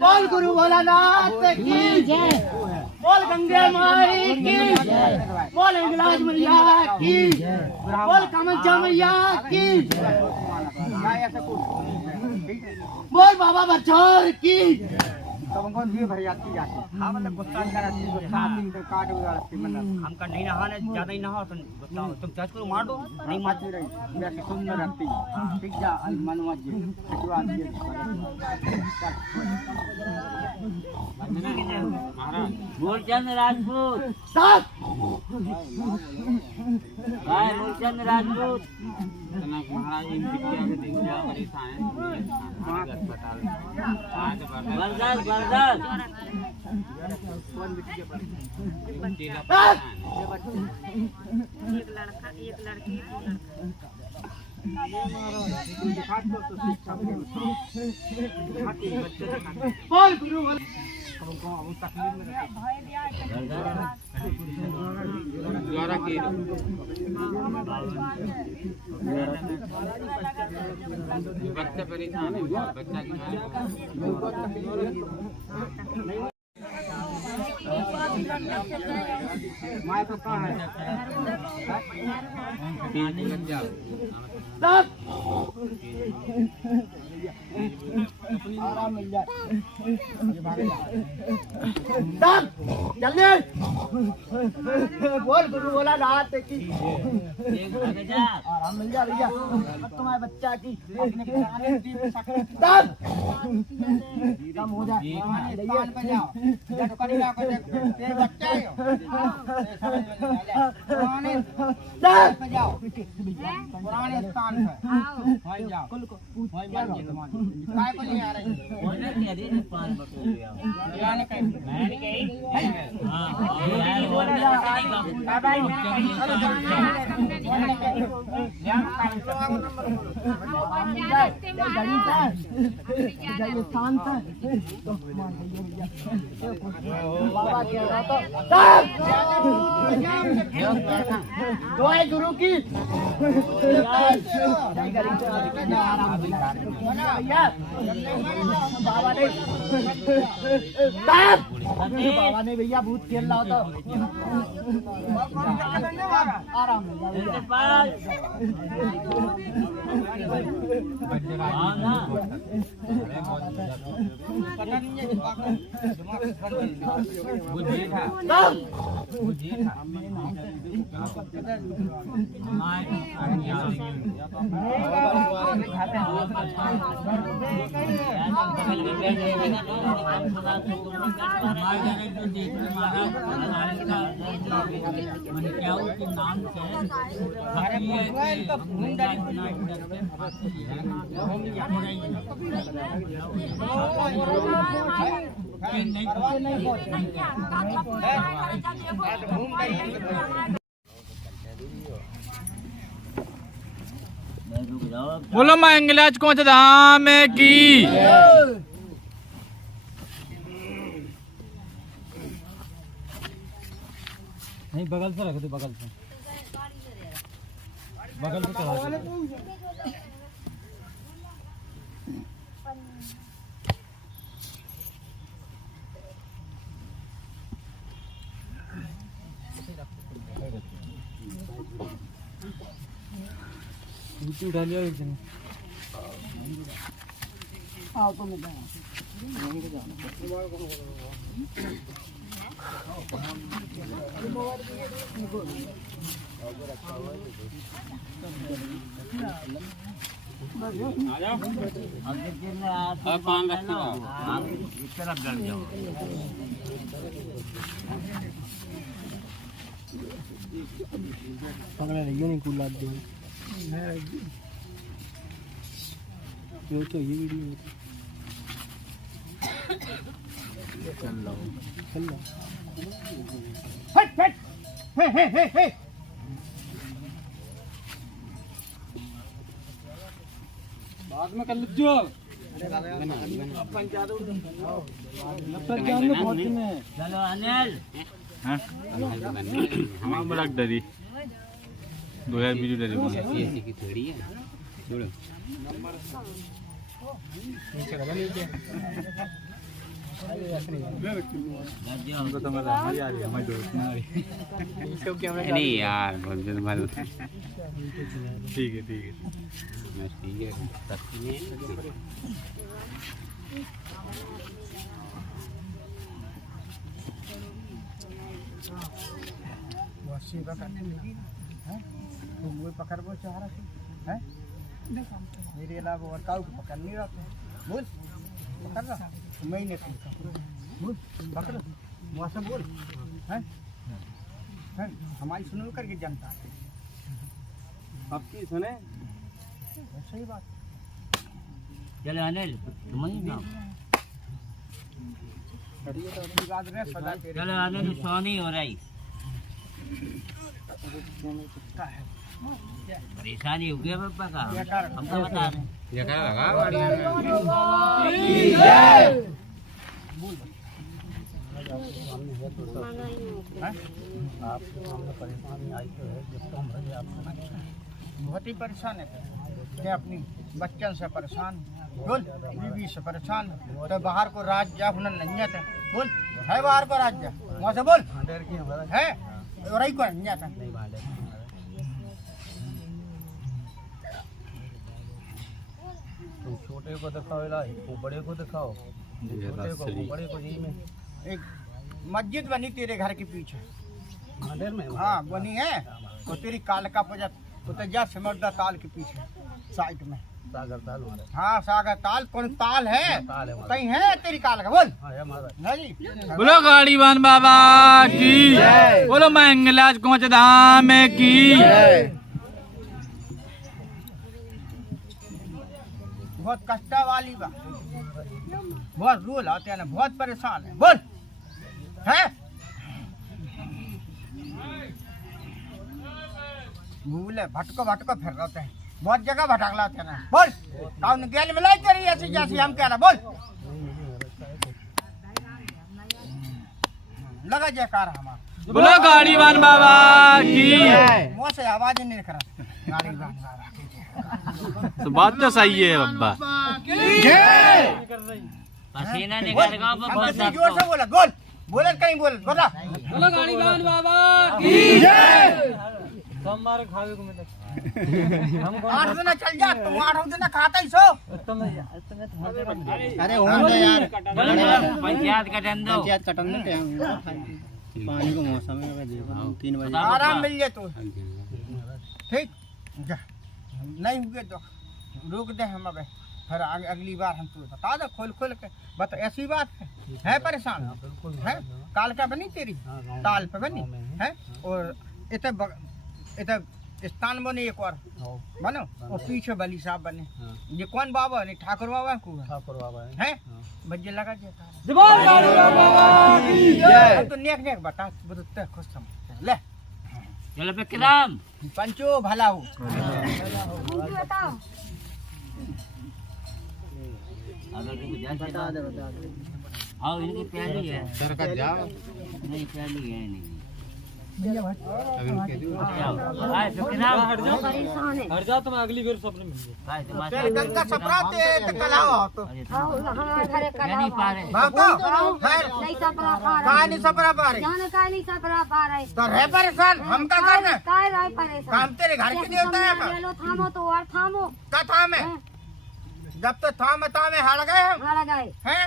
बोल गुरु भोलानाथ की जय, बोल गंगे माई की जय, बोल हिंगलाज मैया की जय, बोल कामख्या मैया की जय, बोल बाबा बरछोर की कौन भी भर जाती जाती। हाँ मतलब गुस्सा कराती गुस्सा आती काट उड़ाती मतलब हम का नहीं नहाने ज्यादा ही नहा तो गुस्सा तुम चाच को मार दो नहीं मारती रही वैसे सुंदर रहती ठीक जा मनवा जी शुरुआत की मूलचंद राजपूत साथ भाई मूलचंद राजपूत महाराज इन विद्या के दिव्या परेशान है अस्पताल आज बरदास बरदास एक लड़का एक लड़की बोल गुरु द्वारा की बच्चा परेशान है बच्चा की माय तो कहाँ है आराम मिल जाए जल्दी बोल गुरु बोला नाथ की आराम मिल जाए भैया तुम्हारे बच्चा की कम हो जाए बच्चा पुराने स्थान है जाओ काय को नहीं आ रही दुआएं गुरु की बाबा ने भैया भूत खेल रहा तो आराम बोलो मां हिंगलाज को धाम की नहीं बगल से रख दो बगल से चढ़ा दो उठा लिया एक दिन आओ तो मैं पान रखो इस तरफ डर जाओ पकड़ा रही नहीं कुल दो ये तो ये वीडियो चल लो हट हट हे हे हे हे बाद में कर लीजिए चलो अनिल हाँ हम बड़ा डरी 2020 डरी ऐसी की थोड़ी है छोड़ो हमको तो मजा आ रही है हमारी दोस्त ना आ रही नहीं यार बहुत जल्द मारो ठीक है मैं ठीक है सस्ती में वो पकड़ वो चाह रहा है मेरे अलावा और काऊ पकड़ नहीं रहा बोल पकड़ रहा मैं ही नहीं बोल पकड़ वहाँ से बोल है हमारी सुनो करके जनता आपकी सुने सही बात चले अनिल तुम ही ना चलो अनिल सोनी हो रही परेशानी हो गया पापा का हमको बता रहे ये क्या लगा बहुत ही परेशान है मैं अपनी बच्चन से परेशान बोल बीवी से परेशान तो बाहर को राज जा हुनर नहीं आता बोल है बाहर को राज जा वहाँ से बोल है और ही को नहीं आता तुम छोटे को दिखाओ इलाज वो बड़े को दिखाओ छोटे को वो बड़े को जी में एक मस्जिद बनी तेरे घर के पीछे मंदिर में हाँ बनी है तो तेरी काल का पूजा तो जा सिमरदा ताल के पीछे साइड में सागर ताल हमारे हाँ सागर ताल कौन ताल है ताल है हमारा कहीं है तेरी काल का बोल हाँ है हमारा नहीं बोलो गाड़ीवान बाबा की बोलो मंगलाज कोच धाम की बहुत कष्टा वाली बा बहुत रोल आते हैं ना बहुत परेशान है बोल है भूले भटको भटको फिर रहे हैं बहुत जगह भटक लाते हैं ना बोल कौन गेल मिलाई तेरी ऐसी जैसी हम कह रहे बोल लगा जयकार हमारा बोलो गाड़ीवान बाबा की मुँह से आवाज नहीं निकल रहा गाड़ीवान बाबा की तो बात तो सही है बाबा पसीना निकल गया हम कितनी जोर से बोला बोल बोले कहीं बोल बोला बोलो गाड़ीवान बाबा की हमारे खावे को मिले हम 8 दिन चल जा तुम 8 दिन खाता ही सो अरे होंगे यार पंचायत का दो कटन में पानी को मौसम है 3 बजे आराम मिल जाए तो ठीक जा नहीं हुए तो रोक दे हम अब फिर अगली बार हम तुझे बता दो खोल खोल के बता ऐसी बात है परेशान है काल का बनी तेरी ताल पे बनी है और इतने स्थान बने एक और बनो और पीछे बली साहब बने ये कौन बाबा नहीं ठाकुर बाबा को ठाकुर बाबा है बज्जे लगा जे तो नेक नेक बता बुझते खुश समझ ले चलो पे किराम पंचो भला हो बता दे हाँ इनकी प्याली है सर का जाओ नहीं प्याली है नहीं अभी उनके दो हट जाओ तुम अगली बार सपने मिल तेरे गंगा सपरा ते कलाओ तो नहीं पा रहे बाबा खैर कहानी सपरा पा रही तो रह परेशान हम का करना काम तेरे घर के नहीं होता है का थाम है जब तो थाम हार गए हम हैं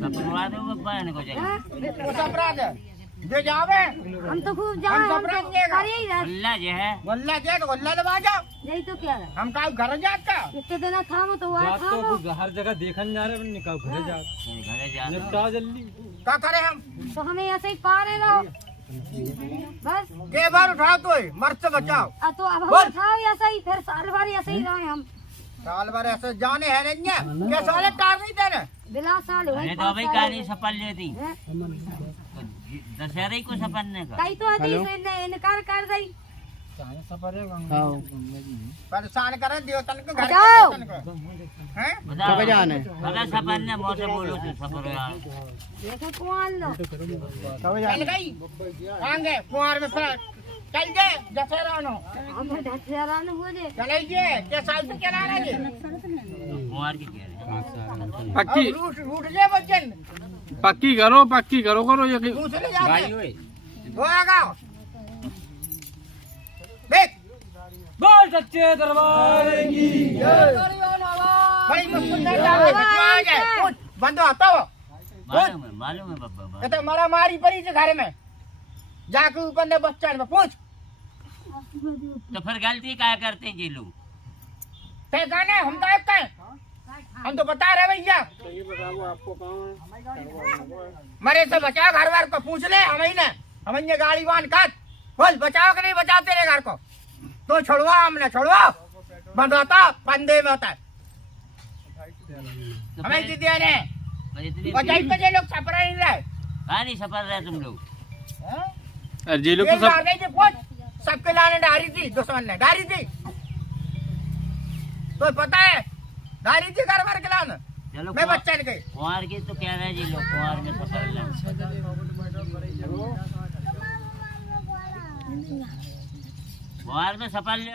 सपरवा दो बाबा ने को जाए वो सपरा दे जे जावे हम तो खूब हम जाए सपरा देगा अल्लाह जो है वल्ला जे तो वल्ला दबा जाओ यही तो क्या है हम का घर जाता इतने दिन थामो तो वहाँ जात थामो तो हर जगह देखन जा रहे हैं निकाल घरे जा घरे जा निपटा जल्दी का करे हम तो हमें ऐसे ही पारे रहो बस के बार उठाओ तो मर से बचाओ तो अब हम बोल। उठाओ ऐसा ही फिर साल भर ऐसे ही रहे हम साल भर ऐसे जाने है नहीं है क्या साले टार नहीं देने बिला साल हुए अरे तो अभी कहानी सपन लेती दशहरे को सपनने का कई तो हदीस ने इनकार कर दी परेशान करे देवतन को घर जाओ। के देवतन को हैं बताओ अगर सपन ने मुँह से बोलो तो सफर देखो कौन लो चल गई आगे कुआर में फिर चल गए दशहरा हम दशहरा न बोले चलेंगे के साल से चला रहे जी कुंवर की कह रहे पक्की रूठ जे बच्चन पक्की करो ये कि- दूसरे जाते वो आगा देख बोल सच्चे दरबार की भाई मुस्कुरा जावे आ जाए कुछ बंदो आता हो मालूम है बाबा ये तो मारा मारी पड़ी थी घर में जाके ऊपर ने बच्चा ने पूछ तो फिर गलती क्या करते हैं ये लोग ते गाने हम तो एक हैं हम तो बता रहे भैया मरे से बचाओ घर वार को पूछ ले हम ही ने हम ये गाड़ी वाहन काट बोल बचाओ कि नहीं बचाओ तेरे घर को तो छोड़वा हमने छोड़वा बंद होता पंदे में होता है तो हमें फिर- दिया ने फिर इतनी बचाई तो ये लोग छपरा नहीं रहे कहाँ नहीं सफर रहे तुम लोग अरे ये लोग ये तो सब मारने की पूछ सबके लाने डारी थी दुश्मन ने डारी थी तो पता है डारी थी घर भर के लाने चलो मैं बच्चा ने गई कुंवर की तो कह रहे हैं जी लोग कुंवर में सफर ले कुंवर में सफर ले